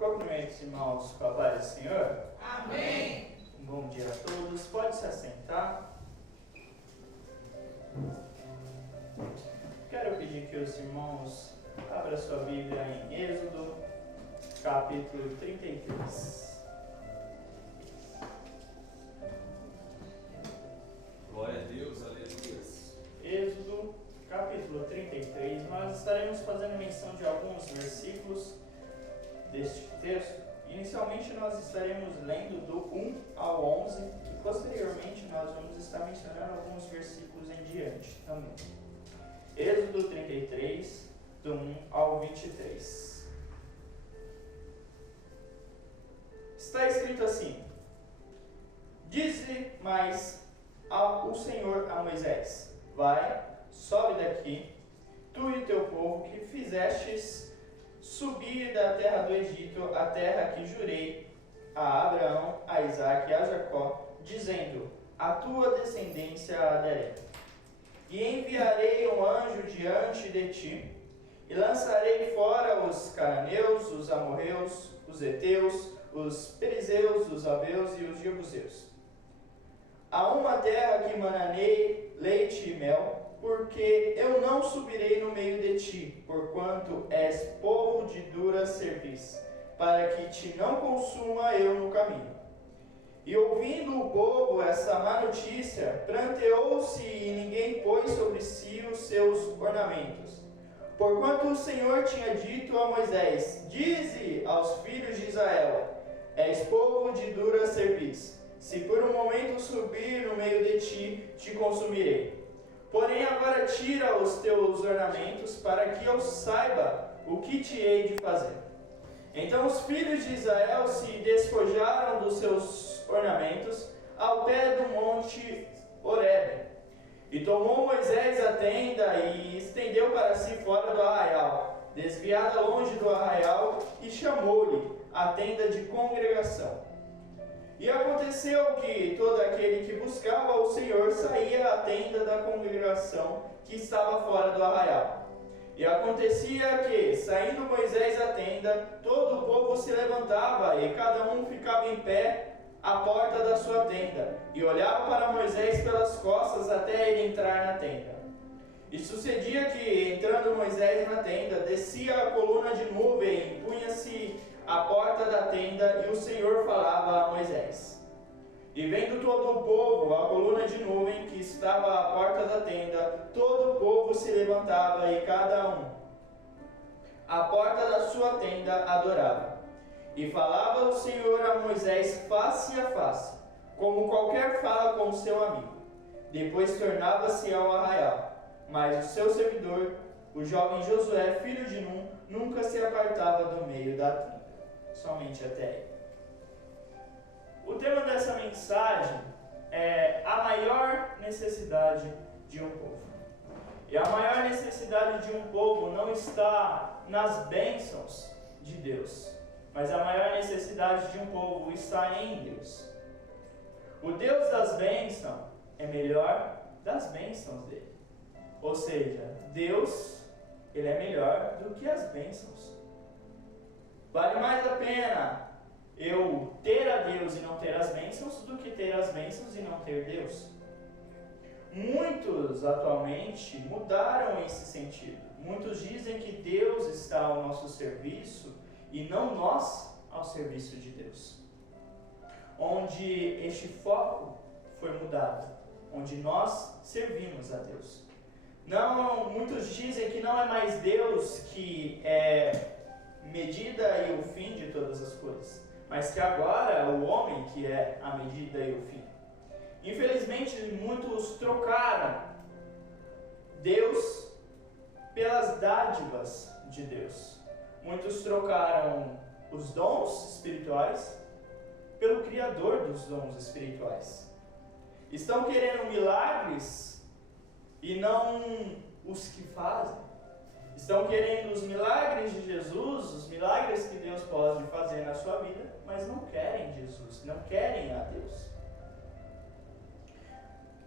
Cumprimentos, irmãos, com a paz do Senhor. Amém. Um bom dia a todos. Pode se assentar. Quero pedir que os irmãos abram sua Bíblia em Êxodo, capítulo 33. Glória a Deus, aleluia. Êxodo, capítulo 33. Nós estaremos fazendo menção de alguns versículos deste texto. Inicialmente nós estaremos lendo do 1 ao 11 e posteriormente nós vamos estar mencionando alguns versículos em diante também. Êxodo 33, do 1 ao 23. Está escrito assim: Dize mais o Senhor a Moisés: Vai, sobe daqui, tu e teu povo que fizestes subir da terra do Egito, a terra que jurei a Abraão, a Isaque e a Jacó, dizendo: a tua descendência a darei. E enviarei um anjo diante de ti, e lançarei fora os cananeus, os amorreus, os heteus, os perizeus, os aveus e os jebuseus. Há uma terra que mana leite e mel, porque eu não subirei no meio de ti, porquanto és povo de dura cerviz, para que te não consuma eu no caminho. E ouvindo o povo essa má notícia, pranteou-se e ninguém pôs sobre si os seus ornamentos. Porquanto o Senhor tinha dito a Moisés: Dize aos filhos de Israel: És povo de dura cerviz, se por um momento subir no meio de ti, te consumirei. Porém agora tira os teus ornamentos, para que eu saiba o que te hei de fazer. Então os filhos de Israel se despojaram dos seus ornamentos ao pé do monte Horebe. E tomou Moisés a tenda e estendeu para si fora do arraial, desviada longe do arraial, e chamou-lhe a tenda de congregação. E aconteceu que todo aquele que buscava o Senhor saía à tenda da congregação que estava fora do arraial. E acontecia que, saindo Moisés à tenda, todo o povo se levantava e cada um ficava em pé à porta da sua tenda, e olhava para Moisés pelas costas até ele entrar na tenda. E sucedia que, entrando Moisés na tenda, descia a coluna de nuvem e punha-se à porta da tenda, e o Senhor falava a Moisés. E vendo todo o povo a coluna de nuvem que estava à porta da tenda, todo o povo se levantava e cada um à porta da sua tenda adorava. E falava o Senhor a Moisés face a face, como qualquer fala com o seu amigo. Depois tornava-se ao arraial. Mas o seu servidor, o jovem Josué, filho de Num, nunca se apartava do meio da tenda, somente até aí. O tema dessa mensagem é a maior necessidade de um povo. E a maior necessidade de um povo não está nas bênçãos de Deus, mas a maior necessidade de um povo está em Deus. O Deus das bênçãos é melhor das bênçãos dele. Ou seja, Deus, ele é melhor do que as bênçãos. Vale mais a pena eu ter a Deus e não ter as bênçãos do que ter as bênçãos e não ter Deus. Muitos atualmente mudaram esse sentido. Muitos dizem que Deus está ao nosso serviço e não nós ao serviço de Deus. Onde este foco foi mudado, onde nós servimos a Deus. Não, muitos dizem que não é mais Deus que é medida e o fim de todas as coisas, mas que agora é o homem que é a medida e o fim. Infelizmente, muitos trocaram Deus pelas dádivas de Deus. Muitos trocaram os dons espirituais pelo Criador dos dons espirituais. Estão querendo milagres e não os que fazem. Estão querendo os milagres de Jesus, os milagres que Deus pode fazer na sua vida, mas não querem Jesus, não querem a Deus.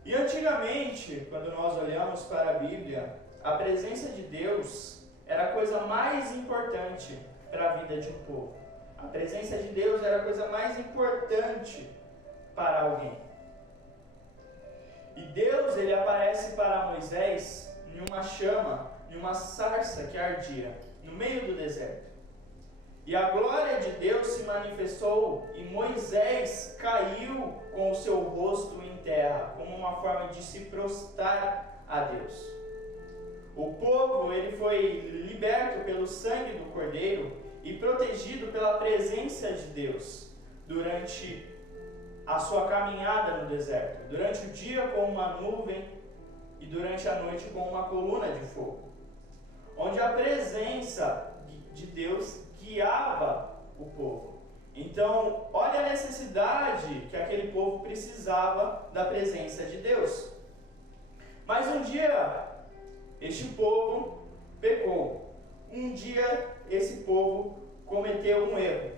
E antigamente, quando nós olhamos para a Bíblia, a presença de Deus era a coisa mais importante para a vida de um povo. A presença de Deus era a coisa mais importante para alguém. E Deus, ele aparece para Moisés em uma chama, em uma sarça que ardia, no meio do deserto. E a glória de Deus se manifestou e Moisés caiu com o seu rosto em terra, como uma forma de se prostrar a Deus. O povo, ele foi liberto pelo sangue do Cordeiro e protegido pela presença de Deus durante a sua caminhada no deserto. Durante o dia com uma nuvem e durante a noite com uma coluna de fogo. Onde a presença de Deus guiava o povo. Então, olha a necessidade que aquele povo precisava da presença de Deus. Mas um dia, este povo pecou. Um dia, esse povo cometeu um erro.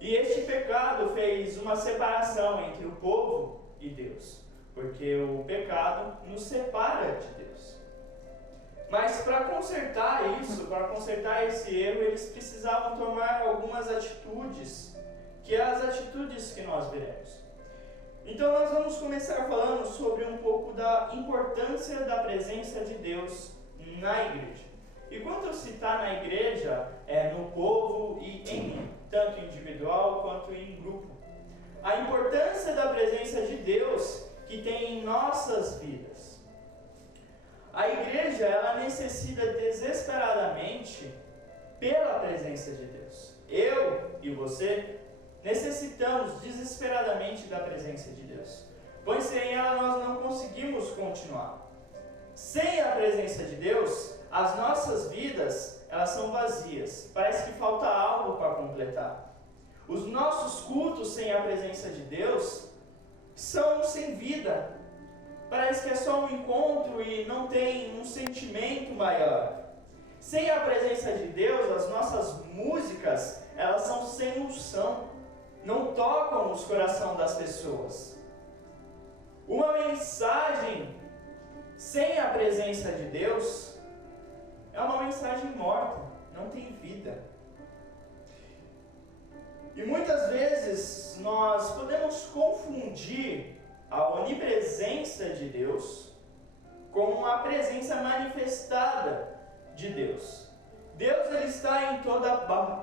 E este pecado fez uma separação entre o povo e Deus. Porque o pecado nos separa de Deus. Mas para consertar isso, para consertar esse erro, eles precisavam tomar algumas atitudes, que é as atitudes que nós veremos. Então nós vamos começar falando sobre um pouco da importância da presença de Deus na igreja. E quando eu citar na igreja, é no povo e em tanto individual quanto em grupo. A importância da presença de Deus que tem em nossas vidas. A igreja, ela necessita desesperadamente pela presença de Deus. Eu e você necessitamos desesperadamente da presença de Deus, pois sem ela nós não conseguimos continuar. Sem a presença de Deus, as nossas vidas, elas são vazias. Parece que falta algo para completar. Os nossos cultos sem a presença de Deus são sem vida. Parece que é só um encontro e não tem um sentimento maior. Sem a presença de Deus, as nossas músicas, elas são sem unção. Não tocam os corações das pessoas. Uma mensagem sem a presença de Deus é uma mensagem morta, não tem vida. E muitas vezes nós podemos confundir a onipresença de Deus com a presença manifestada de Deus. Deus, ele está em toda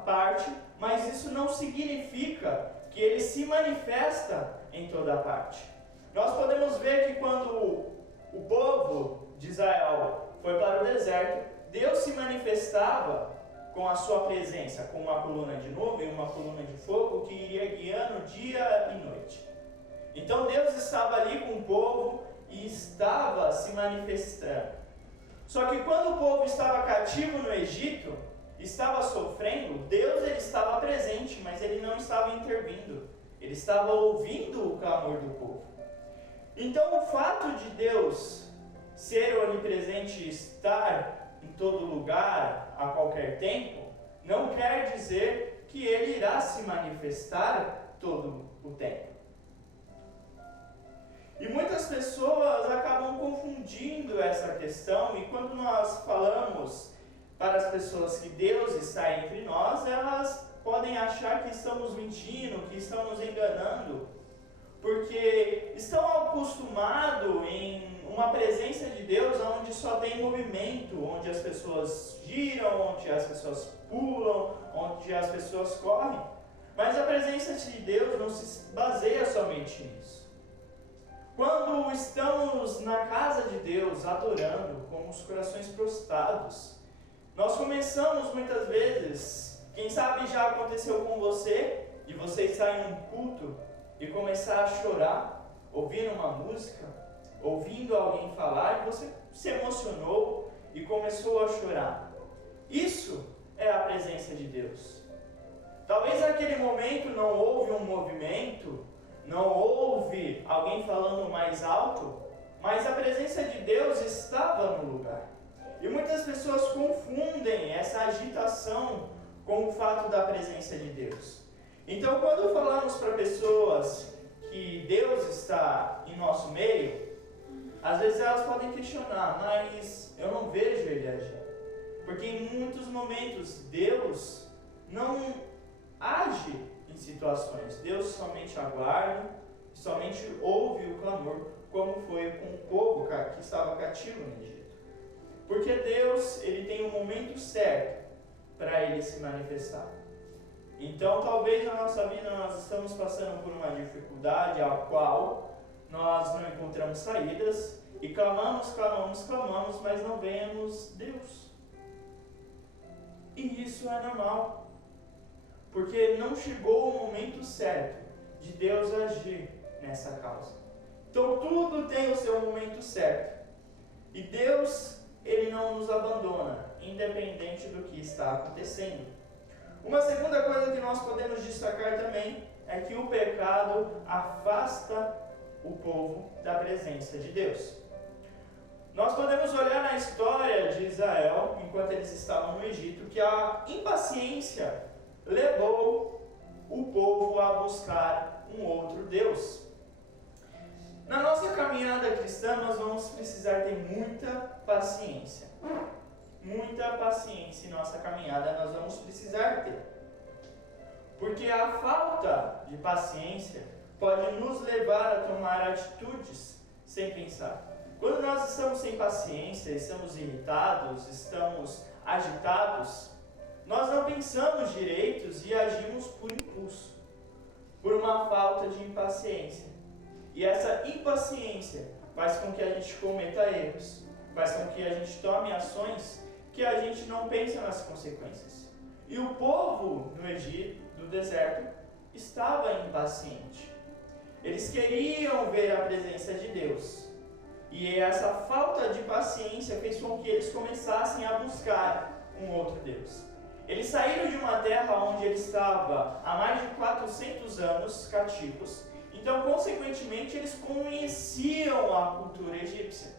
parte, mas isso não significa que ele se manifesta em toda parte. Nós podemos ver que quando o povo de Israel foi para o deserto, Deus se manifestava com a sua presença, com uma coluna de nuvem, uma coluna de fogo que iria guiando dia e noite. Então Deus estava ali com o povo e estava se manifestando. Só que quando o povo estava cativo no Egito, estava sofrendo, Deus, ele estava presente, mas ele não estava intervindo. Ele estava ouvindo o clamor do povo. Então o fato de Deus ser onipresente e estar em todo lugar, a qualquer tempo, não quer dizer que ele irá se manifestar todo o tempo. E muitas pessoas acabam confundindo essa questão, e quando nós falamos para as pessoas que Deus está entre nós, elas podem achar que estamos mentindo, que estamos enganando, porque estão acostumados em uma presença de Deus onde só tem movimento, onde as pessoas giram, onde as pessoas pulam, onde as pessoas correm. Mas a presença de Deus não se baseia somente nisso. Quando estamos na casa de Deus, adorando, com os corações prostrados, nós começamos muitas vezes, quem sabe já aconteceu com você, de você estar em um culto e começar a chorar, ouvindo uma música, ouvindo alguém falar, e você se emocionou e começou a chorar. Isso é a presença de Deus. Talvez naquele momento não houve um movimento, não houve alguém falando mais alto, mas a presença de Deus estava no lugar. E muitas pessoas confundem essa agitação com o fato da presença de Deus. Então, quando falamos para pessoas que Deus está em nosso meio, às vezes elas podem questionar, mas eu não vejo Ele agir. Porque em muitos momentos Deus não age em situações. Deus somente aguarda, somente ouve o clamor, como foi com o povo que estava cativo no Egito. Porque Deus, ele tem um momento certo para ele se manifestar. Então, talvez na nossa vida nós estamos passando por uma dificuldade a qual nós não encontramos saídas e clamamos, mas não vemos Deus. E isso é normal, porque não chegou o momento certo de Deus agir nessa causa. Então tudo tem o seu momento certo. E Deus, ele não nos abandona, independente do que está acontecendo. Uma segunda coisa que nós podemos destacar também é que o pecado afasta o povo da presença de Deus. Nós podemos olhar na história de Israel, enquanto eles estavam no Egito, que a impaciência levou o povo a buscar um outro Deus. Na nossa caminhada cristã, nós vamos precisar ter muita paciência. Muita paciência em nossa caminhada nós vamos precisar ter. Porque a falta de paciência pode nos levar a tomar atitudes sem pensar. Quando nós estamos sem paciência, estamos irritados, estamos agitados, nós não pensamos direitos e agimos por impulso, por uma falta de impaciência. E essa impaciência faz com que a gente cometa erros, faz com que a gente tome ações que a gente não pensa nas consequências. E o povo no Egito, do deserto, estava impaciente. Eles queriam ver a presença de Deus. E essa falta de paciência fez com que eles começassem a buscar um outro Deus. Eles saíram de uma terra onde ele estava há mais de 400 anos cativos. Então, consequentemente, eles conheciam a cultura egípcia.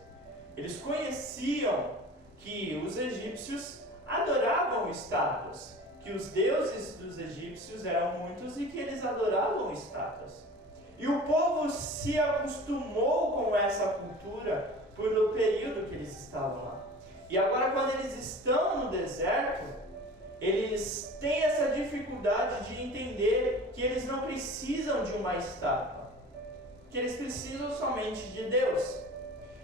Eles conheciam que os egípcios adoravam estátuas, que os deuses dos egípcios eram muitos e que eles adoravam estátuas. E o povo se acostumou com essa cultura pelo período que eles estavam lá. E agora, quando eles estão no deserto, eles têm essa dificuldade de entender que eles não precisam de uma estátua, que eles precisam somente de Deus.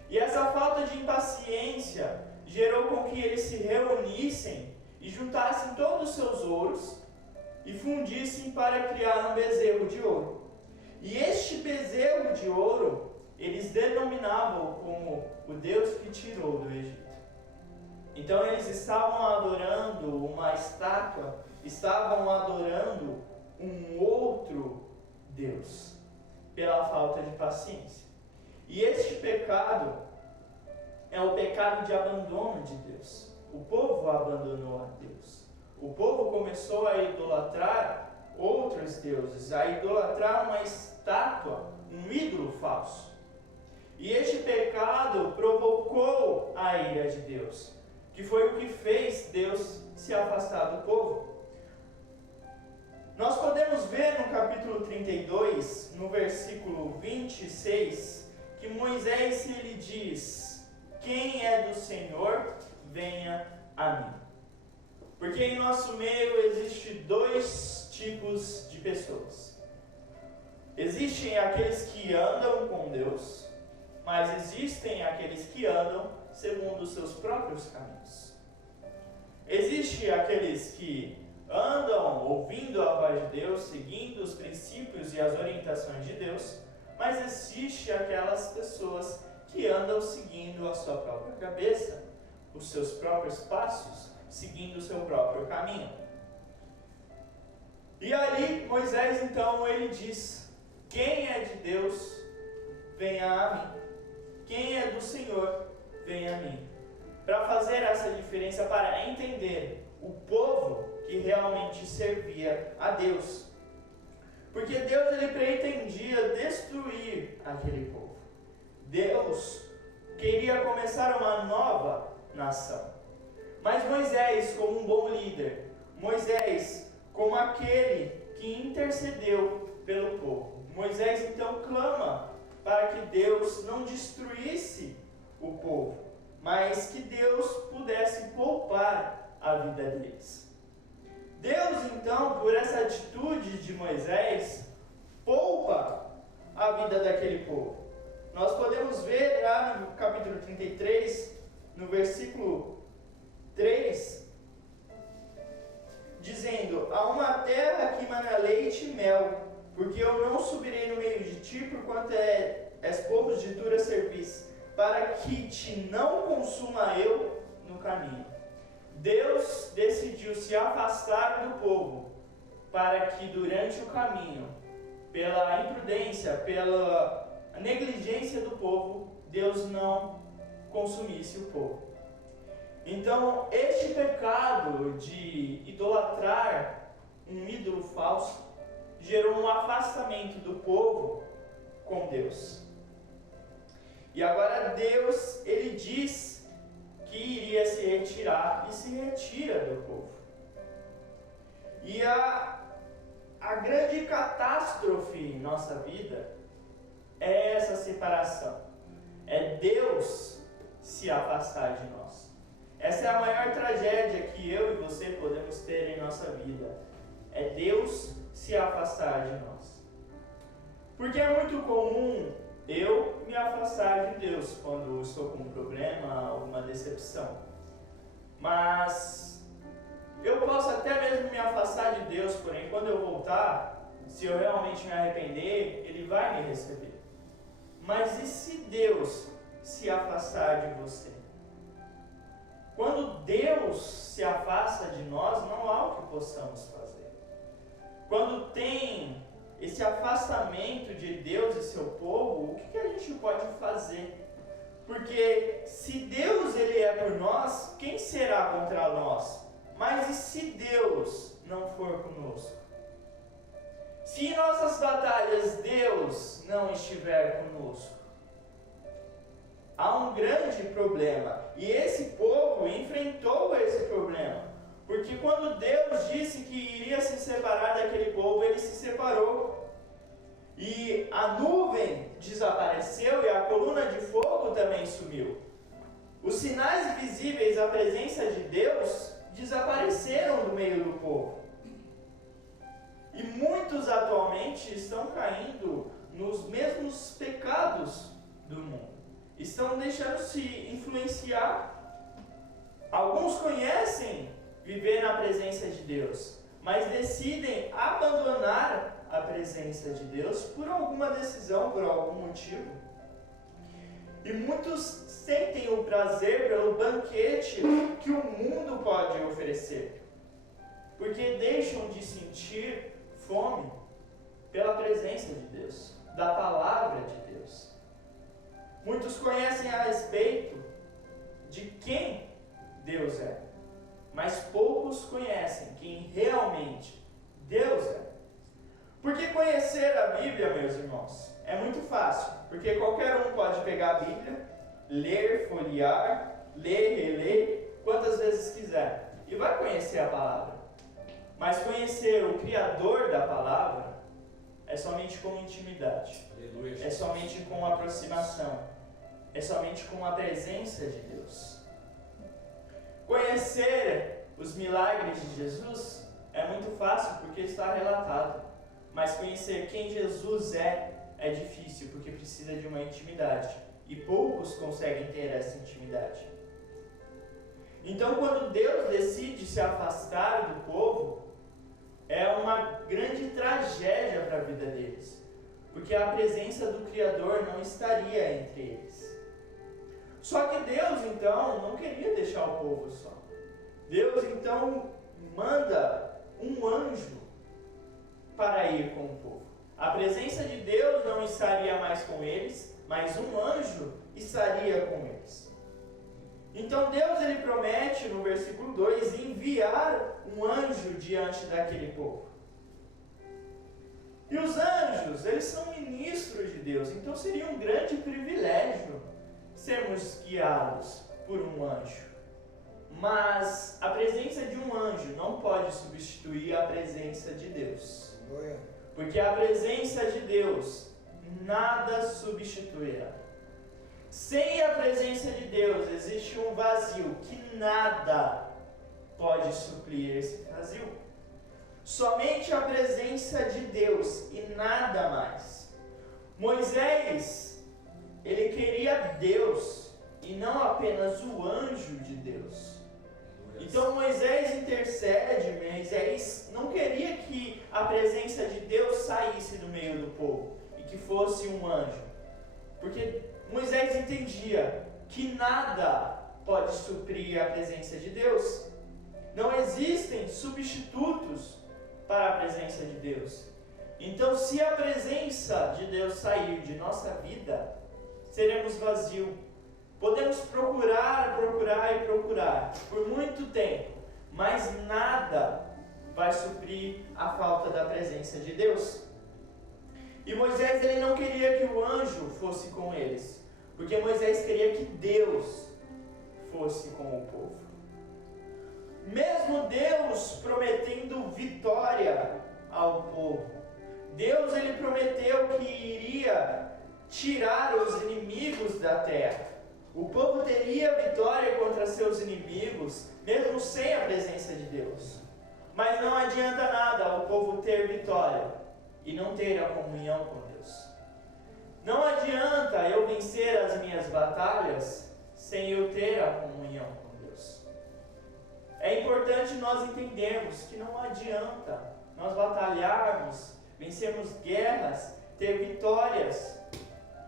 E essa falta de impaciência gerou com que eles se reunissem e juntassem todos os seus ouros e fundissem para criar um bezerro de ouro. E este bezerro de ouro, eles denominavam como o Deus que tirou do Egito. Então eles estavam adorando uma estátua, estavam adorando um outro Deus, pela falta de paciência. E este pecado é o pecado de abandono de Deus. O povo abandonou a Deus. O povo começou a idolatrar outros deuses, a idolatrar uma estátua, um ídolo falso. E este pecado provocou a ira de Deus, que foi o que fez Deus se afastar do povo. Nós podemos ver no capítulo 32, no versículo 26, que Moisés ele diz: quem é do Senhor, venha a mim. Porque em nosso meio existem dois tipos de pessoas. Existem aqueles que andam com Deus, mas existem aqueles que andam segundo os seus próprios caminhos. Existem aqueles que andam ouvindo a voz de Deus, seguindo os princípios e as orientações de Deus, mas existe aquelas pessoas que andam seguindo a sua própria cabeça, os seus próprios passos, seguindo o seu próprio caminho. E aí Moisés então ele diz: quem é de Deus, venha a mim. Quem é do Senhor, venha a mim. Para fazer essa diferença, para entender o povo que realmente servia a Deus. Porque Deus ele pretendia destruir aquele povo. Deus queria começar uma nova nação. Mas Moisés, como um bom líder, Moisés, como aquele que intercedeu pelo povo, Moisés então clama para que Deus não destruísse o povo, mas que Deus pudesse poupar a vida deles. Deus, então, por essa atitude de Moisés, poupa a vida daquele povo. Nós podemos ver lá no capítulo 33, no versículo 3, dizendo: há uma terra que mana leite e mel, porque eu não subirei no meio de ti, porquanto és povo de dura cerviz, para que te não consuma eu no caminho. Deus decidiu se afastar do povo, para que durante o caminho, pela imprudência, pela negligência do povo, Deus não consumisse o povo. Então, este pecado de idolatrar um ídolo falso gerou um afastamento do povo com Deus. E agora Deus, ele diz que iria se retirar e se retira do povo. E a grande catástrofe em nossa vida é essa separação. É Deus se afastar de nós. Essa é a maior tragédia que eu e você podemos ter em nossa vida. É Deus se afastar de nós. Porque é muito comum eu me afastar de Deus quando estou com um problema, alguma decepção. Mas eu posso até mesmo me afastar de Deus, porém quando eu voltar, se eu realmente me arrepender, Ele vai me receber. Mas e se Deus se afastar de você? Quando Deus se afasta de nós, não há o que possamos fazer. Quando tem esse afastamento de Deus e seu povo, o que a gente pode fazer? Porque se Deus ele é por nós, quem será contra nós? Mas e se Deus não for conosco? Se em nossas batalhas Deus não estiver conosco, há um grande problema. E esse povo enfrentou esse problema. Porque quando Deus disse que iria se separar daquele povo, ele se separou. E a nuvem desapareceu e a coluna de fogo também sumiu. Os sinais visíveis da presença de Deus desapareceram do meio do povo. E muitos atualmente estão caindo nos mesmos pecados do mundo. Estão deixando-se influenciar. Alguns conhecem viver na presença de Deus, mas decidem abandonar a presença de Deus por alguma decisão, por algum motivo. E muitos sentem o prazer pelo banquete que o mundo pode oferecer, porque deixam de sentir fome pela presença de Deus, da palavra de Deus. Muitos conhecem a respeito de quem Deus é, mas poucos conhecem quem realmente Deus é. Porque conhecer a Bíblia, meus irmãos, é muito fácil, porque qualquer um pode pegar a Bíblia, ler, folhear, ler, reler, quantas vezes quiser, e vai conhecer a palavra. Mas conhecer o Criador da palavra é somente com intimidade, é somente com aproximação, é somente com a presença de Deus. Conhecer os milagres de Jesus é muito fácil porque está relatado, mas conhecer quem Jesus é difícil porque precisa de uma intimidade e poucos conseguem ter essa intimidade. Então, quando Deus decide se afastar do povo, é uma grande tragédia para a vida deles, porque a presença do Criador não estaria entre eles. Só que Deus, então, não queria deixar o povo só. Deus, então, manda um anjo para ir com o povo. A presença de Deus não estaria mais com eles, mas um anjo estaria com eles. Então Deus ele promete no versículo 2 enviar um anjo diante daquele povo. E os anjos, eles são ministros de Deus, então seria um grande privilégio sermos guiados por um anjo. Mas a presença de um anjo não pode substituir a presença de Deus. Porque a presença de Deus nada substituirá. Sem a presença de Deus existe um vazio que nada pode suprir esse vazio. somente a presença de Deus e nada mais. Moisés, ele queria Deus e não apenas o anjo de Deus. Então Moisés intercede, Moisés não queria que a presença de Deus saísse do meio do povo e que fosse um anjo. Porque Moisés entendia que nada pode suprir a presença de Deus. Não existem substitutos para a presença de Deus. Então, se a presença de Deus sair de nossa vida, seremos vazios. Podemos procurar por muito tempo, mas nada vai suprir a falta da presença de Deus. E Moisés, ele não queria que o anjo fosse com eles, porque Moisés queria que Deus fosse com o povo. Mesmo Deus prometendo vitória ao povo, Deus, ele prometeu que iria tirar os inimigos da terra. O povo teria vitória contra seus inimigos, mesmo sem a presença de Deus. Mas não adianta nada o povo ter vitória e não ter a comunhão com Deus. Não adianta eu vencer as minhas batalhas sem eu ter a comunhão com Deus. É importante nós entendermos que não adianta nós batalharmos, vencermos guerras, ter vitórias,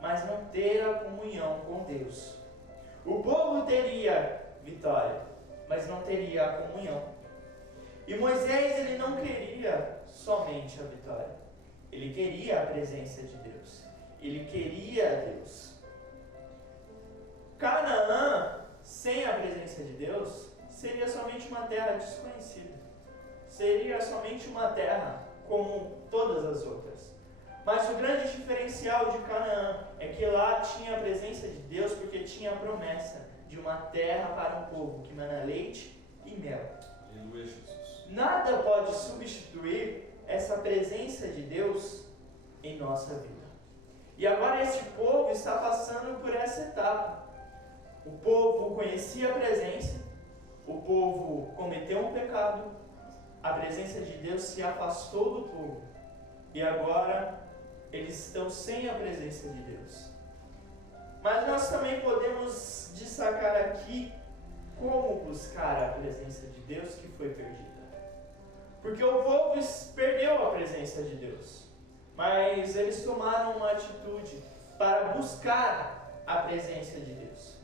mas não ter a comunhão com Deus. O povo teria vitória, mas não teria a comunhão. E Moisés, ele não queria somente a vitória. Ele queria a presença de Deus. Ele queria Deus. Canaã, sem a presença de Deus, seria somente uma terra desconhecida. Seria somente uma terra como todas as outras. Mas o grande diferencial de Canaã é que lá tinha a presença de Deus, porque tinha a promessa de uma terra para um povo que mana leite e mel. Aleluia, Jesus. Nada pode substituir essa presença de Deus em nossa vida. E agora este povo está passando por essa etapa. O povo conhecia a presença, o povo cometeu um pecado, a presença de Deus se afastou do povo. E agora eles estão sem a presença de Deus. Mas nós também podemos destacar aqui como buscar a presença de Deus que foi perdida. Porque o povo perdeu a presença de Deus, mas eles tomaram uma atitude para buscar a presença de Deus.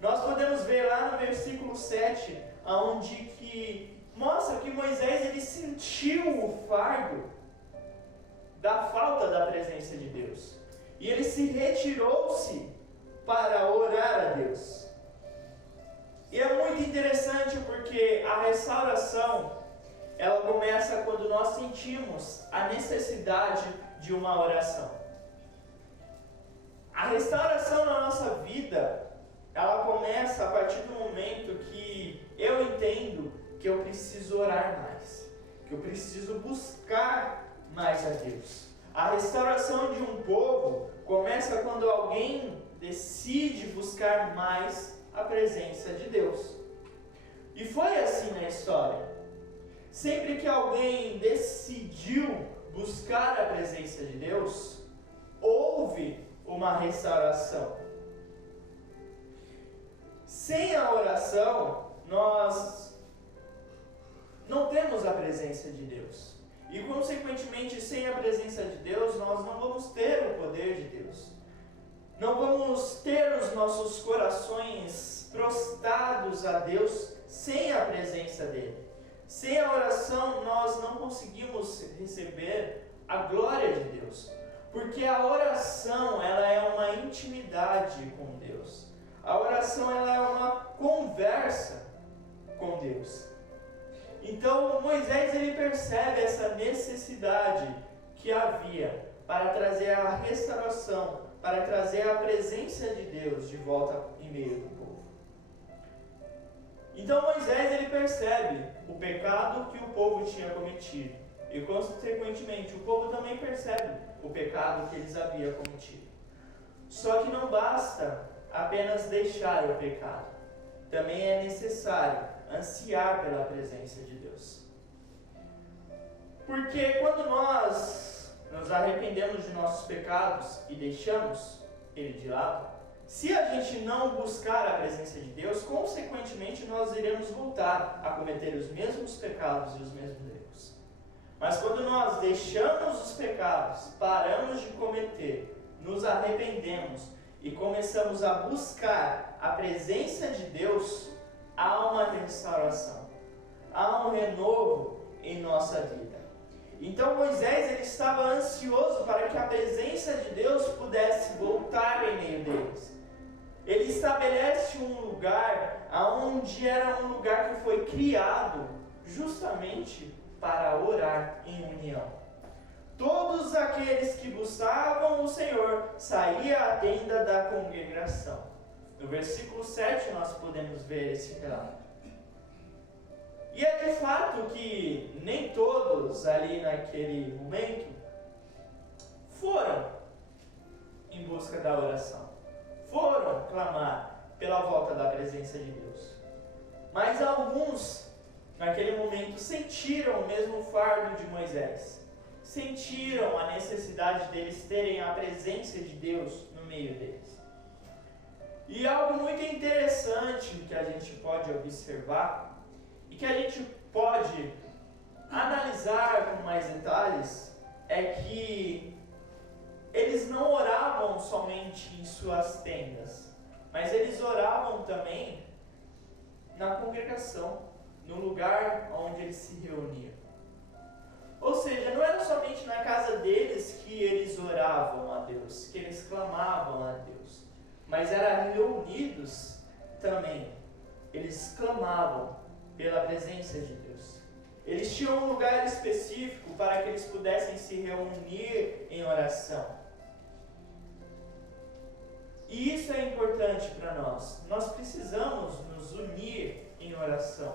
Nós podemos ver lá no versículo 7, onde que mostra que Moisés, ele sentiu o fardo da falta da presença de Deus. E ele se retirou-se para orar a Deus. E é muito interessante porque a restauração, ela começa quando nós sentimos a necessidade de uma oração. A restauração na nossa vida, ela começa a partir do momento que eu entendo que eu preciso orar mais, que eu preciso buscar mais a Deus. A restauração de um povo começa quando alguém decide buscar mais a presença de Deus. E foi assim na história. Sempre que alguém decidiu buscar a presença de Deus, houve uma restauração. Sem a oração, nós não temos a presença de Deus. E, consequentemente, sem a presença de Deus, nós não vamos ter o poder de Deus. Não vamos ter os nossos corações prostrados a Deus sem a presença dEle. Sem a oração, nós não conseguimos receber a glória de Deus. Porque a oração, ela é uma intimidade com Deus. A oração, ela é uma conversa com Deus. Então Moisés, ele percebe essa necessidade que havia para trazer a restauração, para trazer a presença de Deus de volta em meio do povo. Então Moisés, ele percebe o pecado que o povo tinha cometido e, consequentemente, o povo também percebe o pecado que eles haviam cometido. Só que não basta apenas deixar o pecado, também é necessário ansiar pela presença de Deus. Porque quando nós nos arrependemos de nossos pecados e deixamos ele de lado, se a gente não buscar a presença de Deus, consequentemente nós iremos voltar a cometer os mesmos pecados e os mesmos erros. Mas quando nós deixamos os pecados, paramos de cometer, nos arrependemos e começamos a buscar a presença de Deus, há uma restauração, há um renovo em nossa vida. Então Moisés ele estava ansioso para que a presença de Deus pudesse voltar em meio deles. Ele estabelece um lugar onde era um lugar que foi criado justamente para orar em união. Todos aqueles que buscavam o Senhor saíam à tenda da congregação. No versículo 7 nós podemos ver esse relato. E é de fato que nem todos ali naquele momento foram em busca da oração. Foram clamar pela volta da presença de Deus. Mas alguns, naquele momento, sentiram o mesmo fardo de Moisés. Sentiram a necessidade deles terem a presença de Deus no meio deles. E algo muito interessante que a gente pode observar e que a gente pode analisar com mais detalhes é que eles não oravam somente em suas tendas, mas eles oravam também na congregação, no lugar onde eles se reuniam. Ou seja, não era somente na casa deles que eles oravam a Deus, que eles clamavam a Deus, mas eram reunidos também. Eles clamavam pela presença de Deus. Eles tinham um lugar específico para que eles pudessem se reunir em oração. E isso é importante para nós. Nós precisamos nos unir em oração.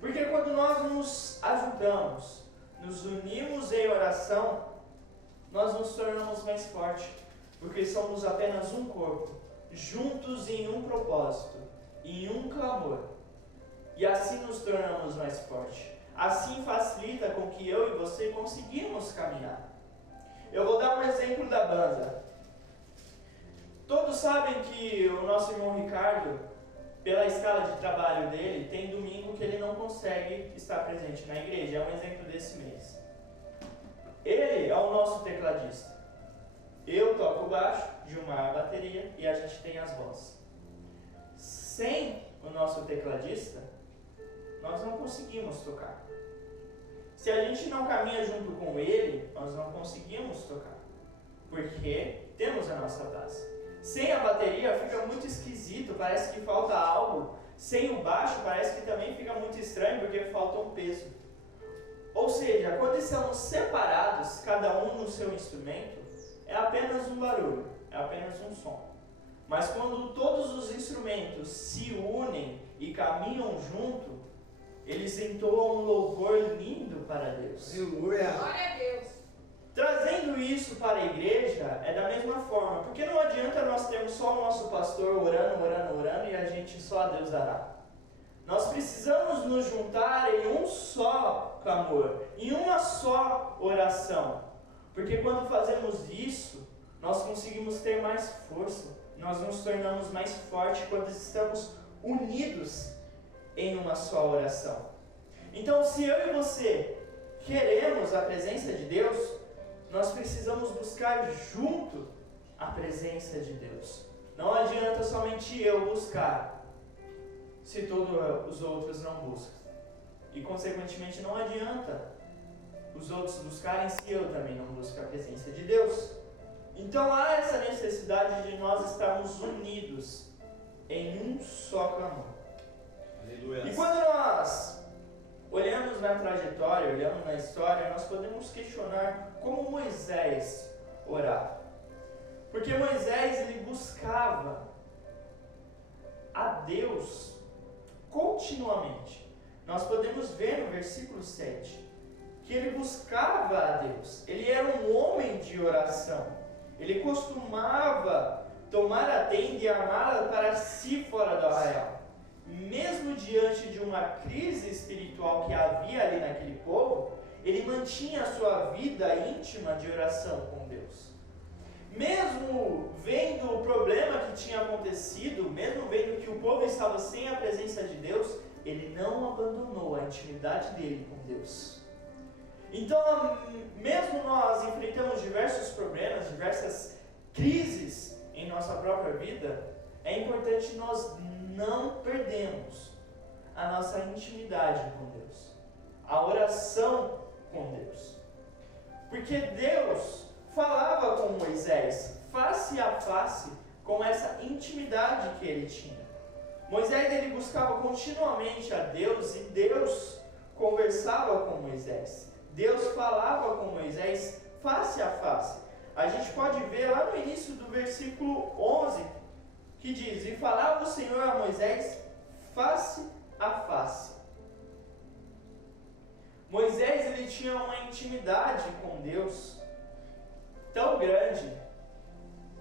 Porque quando nós nos ajudamos, nos unimos em oração, nós nos tornamos mais fortes. Porque somos apenas um corpo, juntos em um propósito, em um clamor. E assim nos tornamos mais fortes. Assim facilita com que eu e você conseguimos caminhar. Eu vou dar um exemplo da banda. Todos sabem que o nosso irmão Ricardo, pela escala de trabalho dele, tem domingo que ele não consegue estar presente na igreja. É um exemplo desse mês. Ele é o nosso tecladista. Eu toco baixo, Gilmar a bateria e a gente tem as vozes. Sem o nosso tecladista, nós não conseguimos tocar. Se a gente não caminha junto com ele, nós não conseguimos tocar. Porque temos a nossa base. Sem a bateria fica muito esquisito, parece que falta algo. Sem o baixo parece que também fica muito estranho, porque falta um peso. Ou seja, quando estamos separados, cada um no seu instrumento, é apenas um barulho, é apenas um som. Mas quando todos os instrumentos se unem e caminham junto, eles entoam um louvor lindo para Deus. Aleluia! Glória a Deus! Trazendo isso para a igreja é da mesma forma, porque não adianta nós termos só o nosso pastor orando e a gente só a Deus dará. Nós precisamos nos juntar em um só clamor, em uma só oração, porque quando fazemos isso, nós conseguimos ter mais força, nós nos tornamos mais fortes quando estamos unidos em uma só oração. Então, se eu e você queremos a presença de Deus, nós precisamos buscar junto a presença de Deus. Não adianta somente eu buscar, se todos os outros não buscam. E consequentemente não adianta os outros buscarem se eu também não busco a presença de Deus. Então há essa necessidade de nós estarmos unidos em um só clamor. Aleluia. E quando nós olhamos na trajetória, olhamos na história, nós podemos questionar como Moisés orava. Porque Moisés ele buscava a Deus continuamente. Nós podemos ver no versículo 7 que ele buscava a Deus. Ele era um homem de oração. Ele costumava tomar a tenda e armá-la para si fora do arraial. Mesmo diante de uma crise espiritual que havia ali naquele povo, ele mantinha a sua vida íntima de oração com Deus. Mesmo vendo o problema que tinha acontecido, mesmo vendo que o povo estava sem a presença de Deus, ele não abandonou a intimidade dele com Deus. Então, mesmo nós enfrentamos diversos problemas, diversas crises em nossa própria vida, é importante nós não perdermos a nossa intimidade com Deus, a oração com Deus. Porque Deus falava com Moisés face a face com essa intimidade que ele tinha. Moisés ele buscava continuamente a Deus e Deus conversava com Moisés. Deus falava com Moisés face a face. A gente pode ver lá no início do versículo 11 que diz: e falava o Senhor a Moisés face a face. Moisés ele tinha uma intimidade com Deus tão grande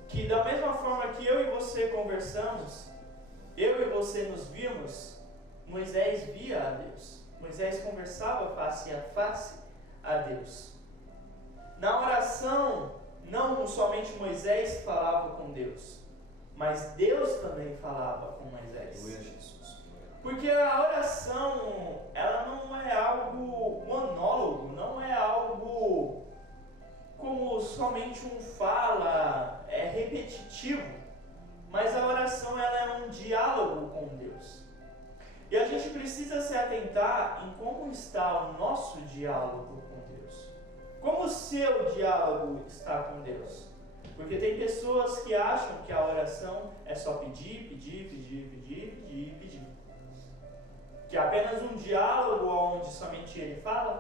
que, da mesma forma que eu e você conversamos, eu e você nos vimos, Moisés via a Deus. Moisés conversava face a face a Deus. Na oração, não somente Moisés falava com Deus, mas Deus também falava com Moisés. Porque a oração, ela não é algo monólogo, não é algo como somente um fala, repetitivo, mas a oração ela é um diálogo com Deus. E a gente precisa se atentar em como está o nosso diálogo com Deus. Como o seu diálogo está com Deus? Porque tem pessoas que acham que a oração é só pedir, pedir, pedir, pedir, pedir, pedir. Que é apenas um diálogo onde somente ele fala,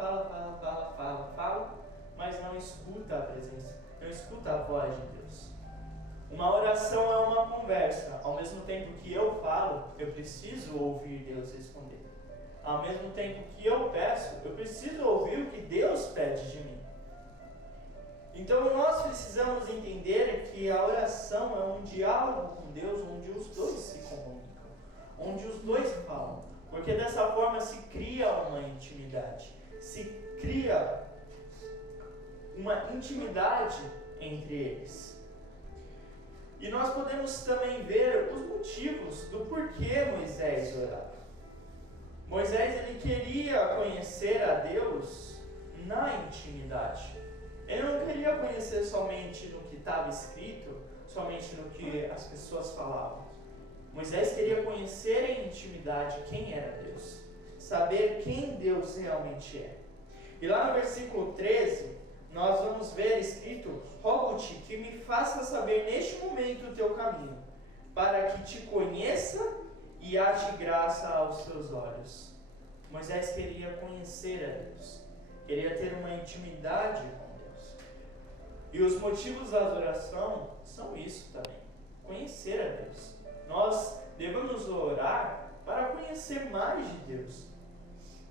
mas não escuta a presença, não escuta a voz de Deus. Uma oração é uma conversa. Ao mesmo tempo que eu falo, eu preciso ouvir Deus responder. Ao mesmo tempo que eu peço, eu preciso ouvir o que Deus pede de mim. Então nós precisamos entender que a oração é um diálogo com Deus onde os dois se comunicam, onde os dois falam. Porque dessa forma se cria uma intimidade, se cria uma intimidade entre eles. E nós podemos também ver os motivos do porquê Moisés orava. Moisés ele queria conhecer a Deus na intimidade. Ele não queria conhecer somente no que estava escrito, somente no que as pessoas falavam. Moisés queria conhecer em intimidade quem era Deus, saber quem Deus realmente é. E lá no versículo 13, nós vamos ver escrito: rogo-te que me faça saber neste momento o teu caminho, para que te conheça e ache graça aos teus olhos. Moisés queria conhecer a Deus, queria ter uma intimidade com Deus. E os motivos da oração são isso também: conhecer a Deus. Nós devemos orar para conhecer mais de Deus,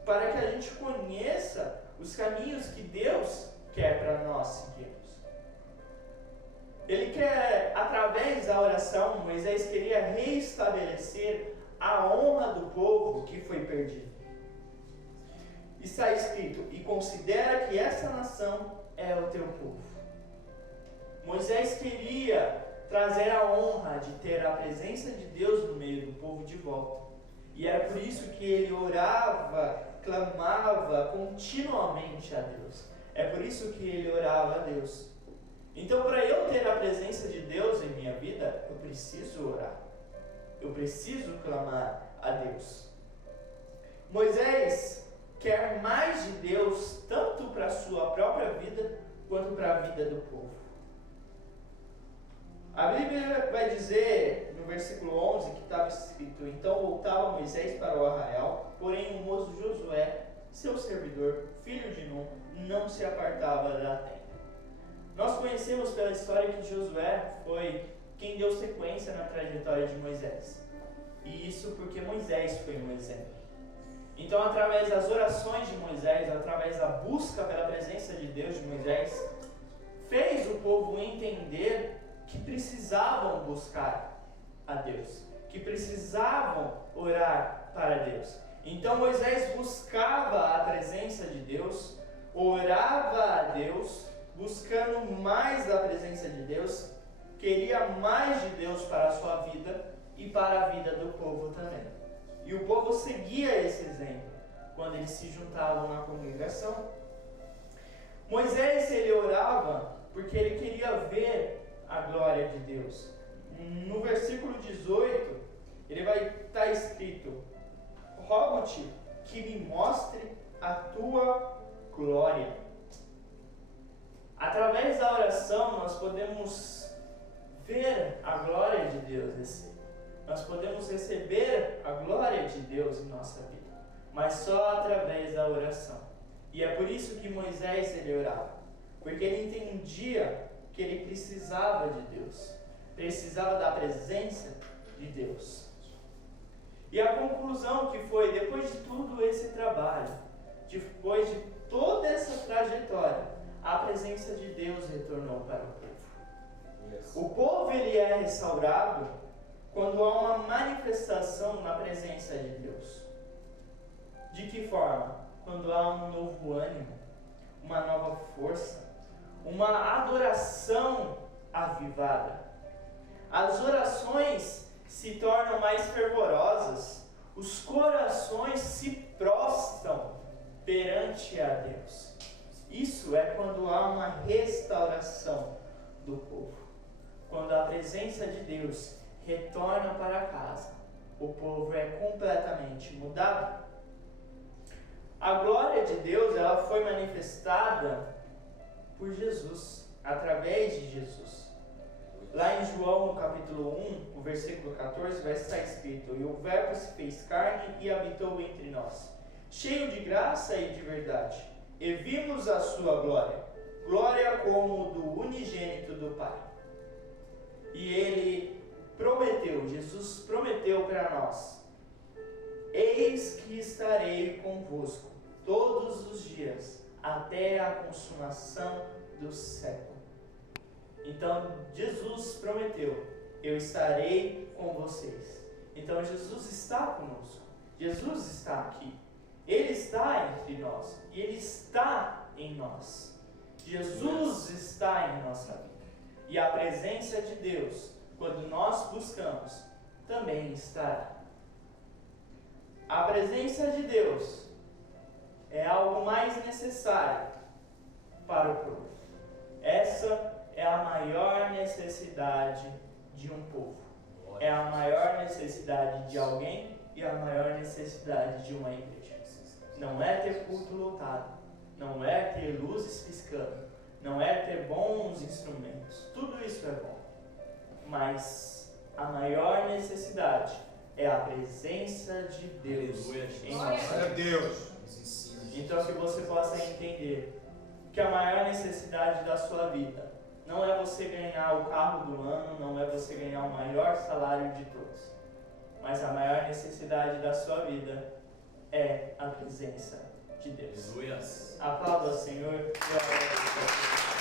para que a gente conheça os caminhos que Deus quer para nós seguirmos. Ele quer, através da oração, Moisés queria reestabelecer a honra do povo que foi perdido. Está escrito: e considera que essa nação é o teu povo. Moisés queria trazer a honra de ter a presença de Deus no meio do povo de volta. E era por isso que ele orava, clamava continuamente a Deus. É por isso que ele orava a Deus. Então, para eu ter a presença de Deus em minha vida, eu preciso orar. Eu preciso clamar a Deus. Moisés quer mais de Deus, tanto para a sua própria vida, quanto para a vida do povo. A Bíblia vai dizer, no versículo 11, que estava escrito: então voltava Moisés para o arraial, porém o moço Josué, seu servidor, filho de Nun, não se apartava da tenda. Nós conhecemos pela história que Josué foi quem deu sequência na trajetória de Moisés. E isso porque Moisés foi um exemplo. Então, através das orações de Moisés, através da busca pela presença de Deus de Moisés, fez o povo entender que precisavam buscar a Deus, que precisavam orar para Deus. Então Moisés buscava a presença de Deus orava a Deus, buscando mais da presença de Deus, queria mais de Deus para a sua vida e para a vida do povo também. E o povo seguia esse exemplo quando eles se juntavam na congregação. Moisés, ele orava porque ele queria ver a glória de Deus. No versículo 18, ele vai estar escrito: rogo-te que me mostre a tua glória. Através da oração nós podemos ver a glória de Deus, nós podemos receber a glória de Deus em nossa vida, mas só através da oração. E é por isso que Moisés ele orava, porque ele entendia que ele precisava de Deus, precisava da presença de Deus. E a conclusão que foi, depois de todo esse trabalho, depois de toda essa trajetória, a presença de Deus retornou para o povo. O povo ele é restaurado quando há uma manifestação na presença de Deus. De que forma? Quando há um novo ânimo, uma nova força, uma adoração avivada. As orações se tornam mais fervorosas, os corações se prostram perante a Deus. Isso é quando há uma restauração do povo. Quando a presença de Deus retorna para casa, o povo é completamente mudado. A glória de Deus ela foi manifestada por Jesus, através de Jesus. Lá em João, no capítulo 1, o versículo 14, vai estar escrito: e o Verbo se fez carne e habitou entre nós, cheio de graça e de verdade, e vimos a sua glória, glória como do unigênito do Pai. E ele prometeu, Jesus prometeu para nós: eis que estarei convosco todos os dias, até a consumação do século. Então Jesus prometeu: eu estarei com vocês. Então Jesus está conosco, Jesus está aqui, Ele está entre nós e Ele está em nós. Jesus está em nossa vida. E a presença de Deus, quando nós buscamos, também estará. A presença de Deus é algo mais necessário para o povo. Essa é a maior necessidade de um povo. É a maior necessidade de alguém e a maior necessidade de uma igreja. Não é ter culto lotado, não é ter luzes piscando, não é ter bons instrumentos. Tudo isso é bom. Mas a maior necessidade é a presença de Deus em nossa vida. Então que você possa entender que a maior necessidade da sua vida não é você ganhar o carro do ano, não é você ganhar o maior salário de todos, mas a maior necessidade da sua vida é a presença de Deus. Aplauda o Senhor e agradeça.